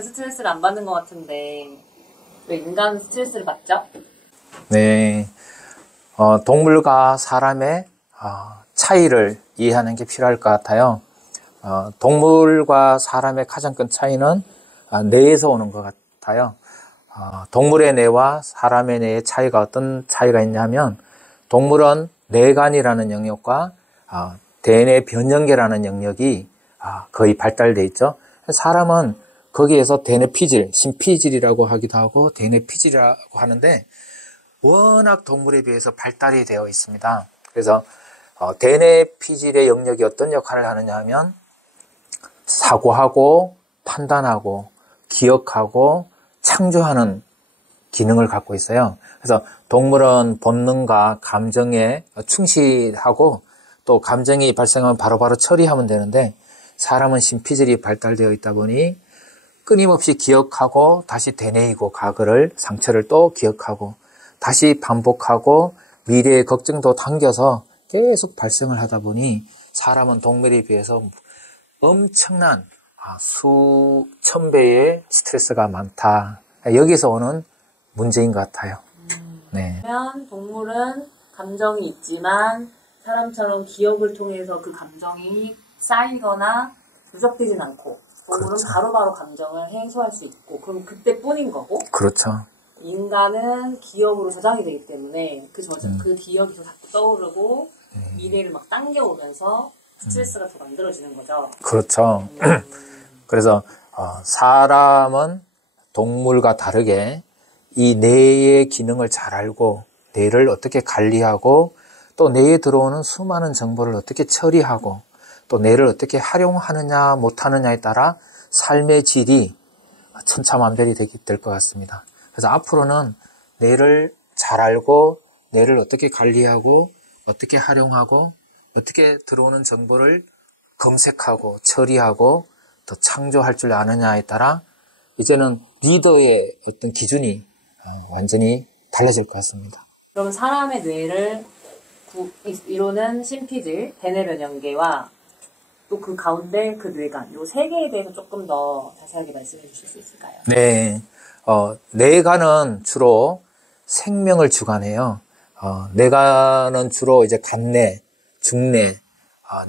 동물은 스트레스를 안 받는 것 같은데 왜 인간은 스트레스를 받죠? 네, 동물과 사람의 차이를 이해하는 게 필요할 것 같아요. 동물과 사람의 가장 큰 차이는 뇌에서 오는 것 같아요. 동물의 뇌와 사람의 뇌의 차이가 어떤 차이가 있냐면 동물은 뇌간이라는 영역과 대뇌 변연계라는 영역이 거의 발달되어 있죠. 사람은 거기에서 대뇌 피질, 심피질이라고 하기도 하고 대뇌 피질이라고 하는데 워낙 동물에 비해서 발달이 되어 있습니다. 그래서 대뇌 피질의 영역이 어떤 역할을 하느냐 하면 사고하고 판단하고 기억하고 창조하는 기능을 갖고 있어요. 그래서 동물은 본능과 감정에 충실하고 또 감정이 발생하면 바로바로 처리하면 되는데 사람은 심피질이 발달되어 있다 보니 끊임없이 기억하고 다시 되뇌이고 과거를 상처를 또 기억하고 다시 반복하고 미래의 걱정도 당겨서 계속 발생을 하다 보니 사람은 동물에 비해서 엄청난 수천 배의 스트레스가 많다. 여기서 오는 문제인 것 같아요. 네. 그러면 동물은 감정이 있지만 사람처럼 기억을 통해서 그 감정이 쌓이거나 누적되진 않고 동물은 그렇죠. 바로바로 감정을 해소할 수 있고 그럼 그때뿐인 거고 그렇죠. 인간은 기억으로 저장이 되기 때문에 그 기억이 더 자꾸 떠오르고 미래를 막 당겨오면서 스트레스가 더 만들어지는 거죠. 그렇죠. 그래서 사람은 동물과 다르게 이 뇌의 기능을 잘 알고 뇌를 어떻게 관리하고 또 뇌에 들어오는 수많은 정보를 어떻게 처리하고 또 뇌를 어떻게 활용하느냐 못하느냐에 따라 삶의 질이 천차만별이 될 것 같습니다. 그래서 앞으로는 뇌를 잘 알고 뇌를 어떻게 관리하고 어떻게 활용하고 어떻게 들어오는 정보를 검색하고 처리하고 더 창조할 줄 아느냐에 따라 이제는 리더의 어떤 기준이 완전히 달라질 것 같습니다. 그럼 사람의 뇌를 이루는 심피질, 대뇌 변연계와 또 그 가운데 그 뇌간, 요 세 개에 대해서 조금 더 자세하게 말씀해 주실 수 있을까요? 네, 뇌간은 주로 생명을 주관해요. 뇌간은 주로 이제 간뇌, 중뇌,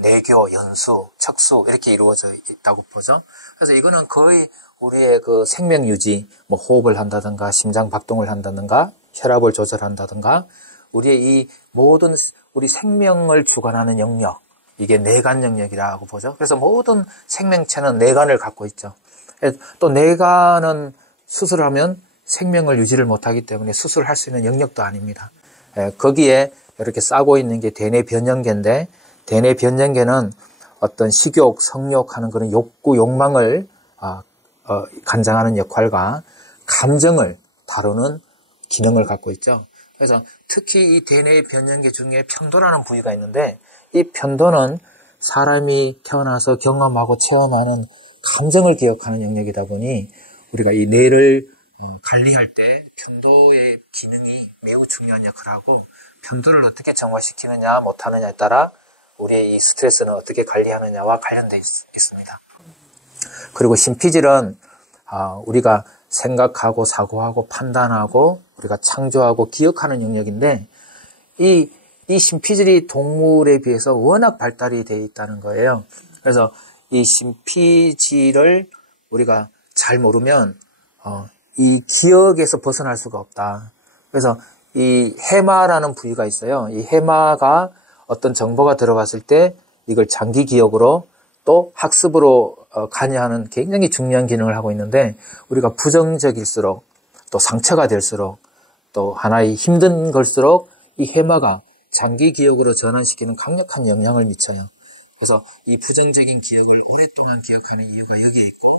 뇌교, 연수, 척수 이렇게 이루어져 있다고 보죠. 그래서 이거는 거의 우리의 그 생명 유지, 뭐 호흡을 한다든가 심장 박동을 한다든가 혈압을 조절한다든가 우리의 이 모든 우리 생명을 주관하는 영역, 이게 뇌간 영역이라고 보죠. 그래서 모든 생명체는 뇌간을 갖고 있죠. 또 뇌간은 수술하면 생명을 유지를 못하기 때문에 수술할 수 있는 영역도 아닙니다. 거기에 이렇게 싸고 있는 게 대뇌 변연계인데 대뇌 변연계는 어떤 식욕, 성욕하는 그런 욕구, 욕망을 관장하는 역할과 감정을 다루는 기능을 갖고 있죠. 그래서 특히 이 대뇌 변연계 중에 편도라는 부위가 있는데 이 편도는 사람이 태어나서 경험하고 체험하는 감정을 기억하는 영역이다 보니 우리가 이 뇌를 관리할 때 편도의 기능이 매우 중요한 역할을 하고 편도를 어떻게 정화시키느냐 못하느냐에 따라 우리의 이 스트레스는 어떻게 관리하느냐와 관련되어 있습니다. 그리고 심피질은 우리가 생각하고 사고하고 판단하고 우리가 창조하고 기억하는 영역인데 이 심피질이 동물에 비해서 워낙 발달이 되어 있다는 거예요. 그래서 이 심피질을 우리가 잘 모르면 이 기억에서 벗어날 수가 없다. 그래서 이 해마라는 부위가 있어요. 이 해마가 어떤 정보가 들어갔을 때 이걸 장기 기억으로 또 학습으로 관여하는 굉장히 중요한 기능을 하고 있는데 우리가 부정적일수록 또 상처가 될수록 또 하나의 힘든 걸수록 이 해마가 장기 기억으로 전환시키는 강력한 영향을 미쳐요. 그래서 이 부정적인 기억을 오랫동안 기억하는 이유가 여기에 있고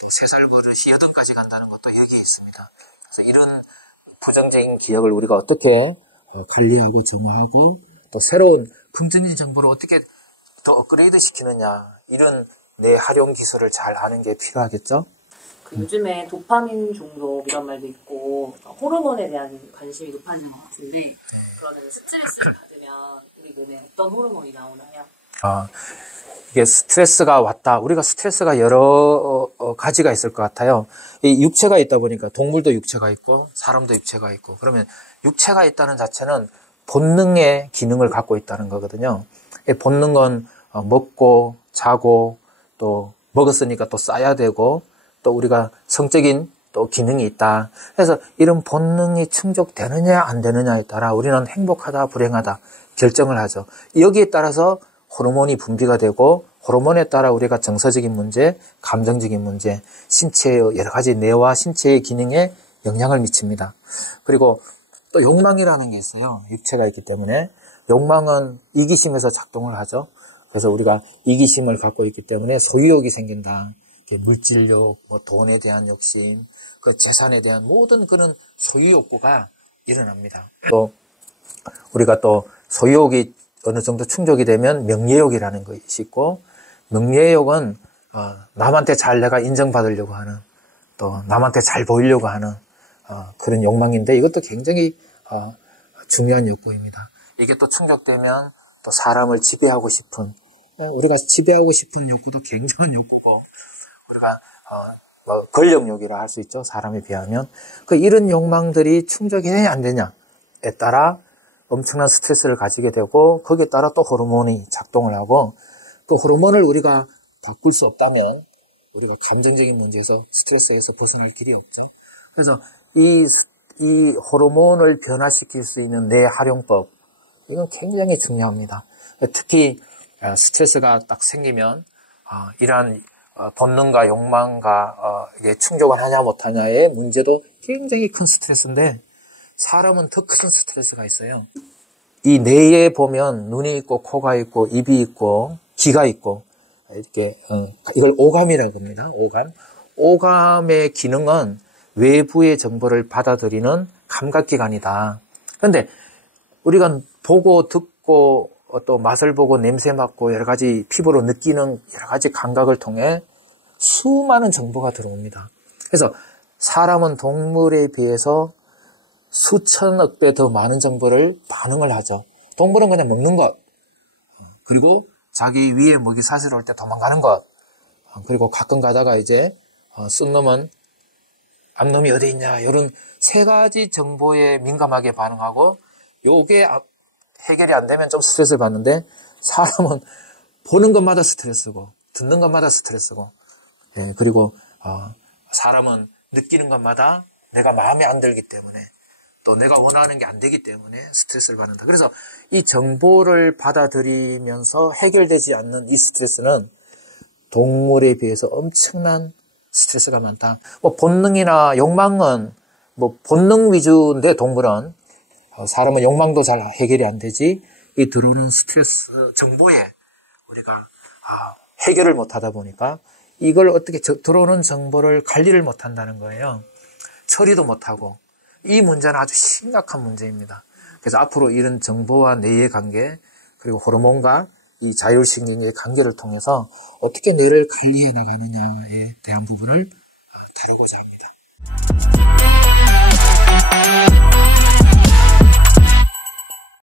또 3살 버릇이 8까지 간다는 것도 여기에 있습니다. 그래서 이런 부정적인 기억을 우리가 어떻게 관리하고 정화하고 또 새로운 긍정적인 정보를 어떻게 더 업그레이드 시키느냐 이런 뇌 활용 기술을 잘 아는 게 필요하겠죠. 요즘에 도파민 중독 이런 말도 있고 호르몬에 대한 관심이 높아진 것 같은데 그러면 스트레스를 받으면 우리 몸에 어떤 호르몬이 나오나요? 이게 스트레스가 왔다. 우리가 스트레스가 여러 가지가 있을 것 같아요. 이 육체가 있다 보니까 동물도 육체가 있고 사람도 육체가 있고 그러면 육체가 있다는 자체는 본능의 기능을 갖고 있다는 거거든요. 이 본능은 먹고 자고 또 먹었으니까 또 싸야 되고 또 우리가 성적인 또 기능이 있다. 그래서 이런 본능이 충족되느냐 안 되느냐에 따라 우리는 행복하다 불행하다 결정을 하죠. 여기에 따라서 호르몬이 분비가 되고 호르몬에 따라 우리가 정서적인 문제, 감정적인 문제, 신체의 여러 가지 뇌와 신체의 기능에 영향을 미칩니다. 그리고 또 욕망이라는 게 있어요. 육체가 있기 때문에 욕망은 이기심에서 작동을 하죠. 그래서 우리가 이기심을 갖고 있기 때문에 소유욕이 생긴다. 물질욕, 뭐 돈에 대한 욕심, 그 재산에 대한 모든 그런 소유욕구가 일어납니다. 또 우리가 또 소유욕이 어느 정도 충족이 되면 명예욕이라는 것이 있고 명예욕은 남한테 잘 내가 인정받으려고 하는 또 남한테 잘 보이려고 하는 그런 욕망인데 이것도 굉장히 중요한 욕구입니다. 이게 또 충족되면 또 사람을 지배하고 싶은 우리가 지배하고 싶은 욕구도 굉장한 욕구고 우리가 권력욕이라 할 수 있죠. 사람에 비하면 이런 욕망들이 충족이 되냐 안 되냐에 따라 엄청난 스트레스를 가지게 되고 거기에 따라 또 호르몬이 작동을 하고 그 호르몬을 우리가 바꿀 수 없다면 우리가 감정적인 문제에서 스트레스에서 벗어날 길이 없죠. 그래서 이 호르몬을 변화시킬 수 있는 뇌 활용법 이건 굉장히 중요합니다. 특히 스트레스가 딱 생기면 이러한 본능과 욕망과 이게 충족을 하냐 못하냐의 문제도 굉장히 큰 스트레스인데 사람은 더 큰 스트레스가 있어요. 이 뇌에 보면 눈이 있고 코가 있고 입이 있고 귀가 있고 이렇게 이걸 오감이라고 합니다. 오감의 기능은 외부의 정보를 받아들이는 감각기관이다. 그런데 우리가 보고 듣고 또 맛을 보고 냄새 맡고 여러 가지 피부로 느끼는 여러 가지 감각을 통해 수많은 정보가 들어옵니다. 그래서 사람은 동물에 비해서 수천억 배 더 많은 정보를 반응을 하죠. 동물은 그냥 먹는 것, 그리고 자기 위에 먹이 사슬 올 때 도망가는 것, 그리고 가끔 가다가 이제 쓴 놈은 암놈이 어디 있냐 이런 세 가지 정보에 민감하게 반응하고 요게 해결이 안 되면 좀 스트레스를 받는데 사람은 보는 것마다 스트레스고 듣는 것마다 스트레스고 그리고 사람은 느끼는 것마다 내가 마음에 안 들기 때문에 또 내가 원하는 게 안 되기 때문에 스트레스를 받는다. 그래서 이 정보를 받아들이면서 해결되지 않는 이 스트레스는 동물에 비해서 엄청난 스트레스가 많다. 뭐 본능이나 욕망은 뭐 본능 위주인데 동물은 사람은 욕망도 잘 해결이 안 되지 이 들어오는 스트레스 정보에 우리가 해결을 못 하다 보니까 이걸 어떻게 들어오는 정보를 관리를 못 한다는 거예요. 처리도 못 하고 이 문제는 아주 심각한 문제입니다. 그래서 앞으로 이런 정보와 뇌의 관계 그리고 호르몬과 이 자율신경의 관계를 통해서 어떻게 뇌를 관리해 나가느냐에 대한 부분을 다루고자 합니다.